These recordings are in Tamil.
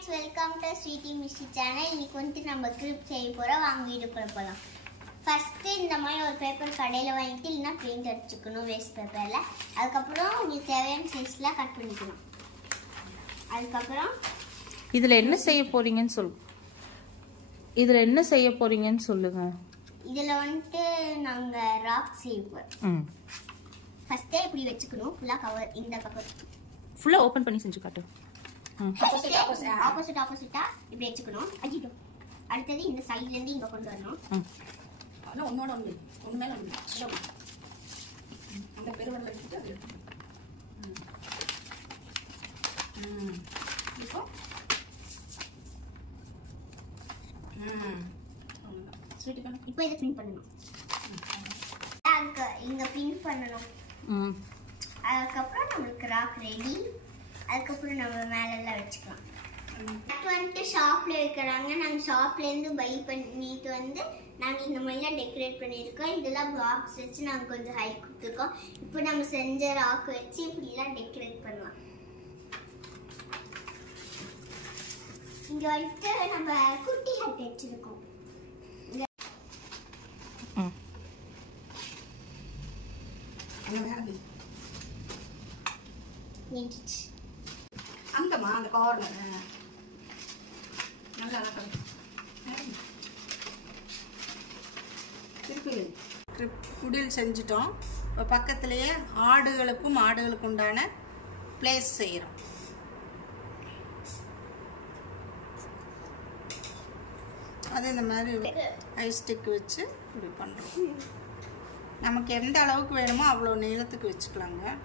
friends, welcome to Sweetie Mystery channel. இன்னைக்கு வந்து நம்ம கிரிப் செய்ய போறோம். வாங்க வீடியோக்குள்ள போலாம். ஃபர்ஸ்ட் இந்த மாதிரி ஒரு பேப்பர் கடையில வாங்கிட்டு இல்லனா பிரிண்ட் அடிச்சுக்கணும் வேஸ்ட் பேப்பர்ல. அதுக்கு அப்புறம் உங்களுக்கு தேவையான சைஸ்ல கட் பண்ணிக்கணும். அதுக்கு அப்புறம் இதுல என்ன செய்ய போறீங்கன்னு சொல்லுங்க. இதுல வந்து நாங்க ராக் செய்ய போறோம். ஃபர்ஸ்ட் இப்படி வெச்சுக்கணும். ஃபுல்லா கவர் இந்த பக்கம் ஃபுல்லா ஓபன் பண்ணி செஞ்சு காட்டு. ஆப்போசிட்டா இப்படி வெச்சுக்கணும். அஜிடோ அடுத்து இந்த சைடுல இருந்து இங்க கொண்டு வரணும். அண்ணா ஒண்ணோட ஒண்ணு மேல ஒண்ணு அந்த பெருவரல எடுத்து அது இப்போ ஸ்வீட் பண்ணு. இப்போ இத பின் பண்ணனும். இங்க பின் பண்ணனும். அதுக்கு அப்புறம் நமக்கு ராக் ரெடி. அதுக்கு அப்புறம் நம்ம மேல எல்லாம் வெச்சுக்கலாம். அது வந்து ஷாப்ல விக்கறாங்க. நாங்க ஷாப்ல இருந்து பை பண்ணிட்டு வந்து நாங்க இந்த மாதிரி டெக்கரேட் பண்ணிருக்கோம். இதெல்லாம் பாக்ஸ் வச்சு நாங்க கொஞ்சம் ஹை கொடுத்துருக்கோம். இப்போ நம்ம செஞ்ச ராக் வச்சு இப்படி எல்லாம் டெக்கரேட் பண்ணலாம். இங்க வந்து நம்ம குட்டி ஹட் வச்சிருக்கோம். அங்கம்மா அந்த கார்னர் நல்லா திருப்பி குடில் செஞ்சிட்டோம். இப்போ பக்கத்துலேயே ஆடுகளுக்கும் மாடுகளுக்கும் உண்டான பிளேஸ் செய்கிறோம். அது இந்த மாதிரி ஐஸ் ஸ்டிக் வச்சு இப்படி பண்ணுறோம். நமக்கு எந்த அளவுக்கு வேணுமோ அவ்வளோ நீளத்துக்கு வச்சுக்கலாங்க.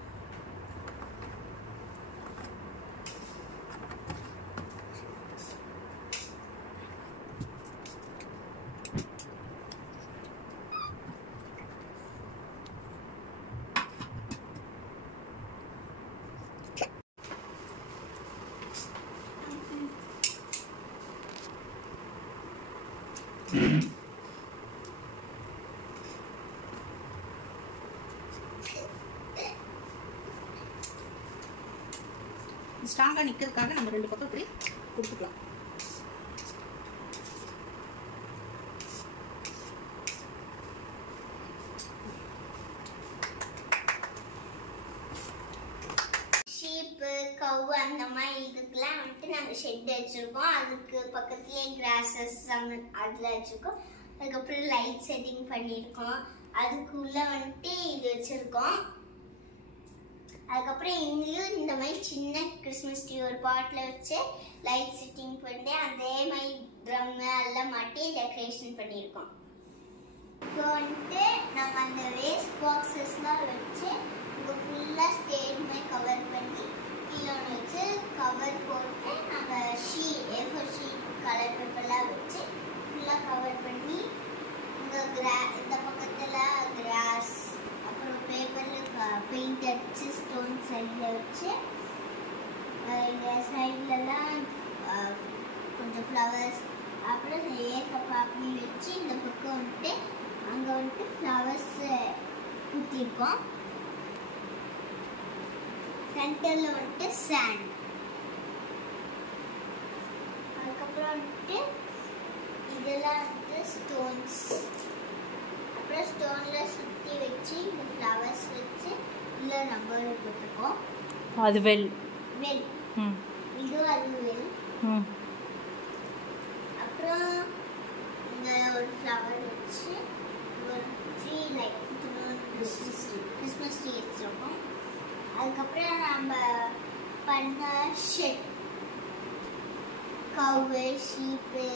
ஸ்ட்ராங்கா நிக்கிறதுக்காக நம்ம ரெண்டு பக்கம் இப்படி கொடுத்துக்கலாம். ஷீப் கவ் அந்த மாதிரி இதுக்கெல்லாம் வந்துட்டு நாங்கள் ஷெட் வச்சிருக்கோம். அதுக்கு பக்கத்துலேயே கிராஸஸ் அதில் வச்சிருக்கோம். அதுக்கப்புறம் லைட் செட்டிங் பண்ணியிருக்கோம். அதுக்குள்ள வந்துட்டு இது வச்சிருக்கோம். அதுக்கப்புறம் இங்கேயும் இந்த மாதிரி சின்ன கிறிஸ்மஸ் ட்ரீ ஒரு பாட்டில் வச்சு லைட் செட்டிங் பண்ணி அதே மாதிரி ட்ரம் எல்லாம் மாட்டி டெக்கரேஷன் பண்ணியிருக்கோம். இப்போ வந்துட்டு நாங்கள் அந்த வேஸ்ட் பாக்ஸஸ்லாம் வச்சு இங்கே ஃபுல்லாக ஸ்டேஜ் மாதிரி கவர் பண்ணி கீழே வச்சு கவர் போட்டு நாங்கள் A4 ஷீட் கலர் பேப்பர்லாம் வச்சு ஃபுல்லாக கவர் பண்ணி இங்கே இந்த பக்கத்தில் கிராஸ் அப்புறம் பேப்பரில் பெயிண்ட் அடிச்சு ஸ்டோன் சைடில் வச்சு இந்த சைட்லலாம் கொஞ்சம் ஃப்ளவர்ஸ் அப்புறம் ஏகப்பாப்பி வச்சு இந்த பக்கம் வந்துட்டு அங்கே வந்துட்டு ஃப்ளவர்ஸ் ஊற்றிருக்கோம். சென்டரில் வந்துட்டு சாண்ட். அதுக்கப்புறம் வந்துட்டு இதெல்லாம் வந்துட்டு ஸ்டோன்ஸ். அப்புறம் ஸ்டோனில் சுற்றி வச்சு இந்த ஃப்ளவர்ஸ் வச்சு இல்லை நம்பர் போட்டுருக்கோம். அது வெல் இது அது வெல். அப்புறம் இங்கே ஒரு ஃப்ளவர் வச்சு ஒரு ட்ரீ லைக் கிறிஸ்மஸ் ட்ரீ வச்சுருக்கோம். அதுக்கப்புறம் நம்ம பண்ண ஷெட் கவு ஷீப்பு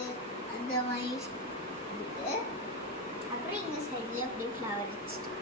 அந்த மாதிரி இருக்குது. அப்புறம் இங்கே சைட்லேயே அப்படியே ஃப்ளவர் வச்சுட்டோம்.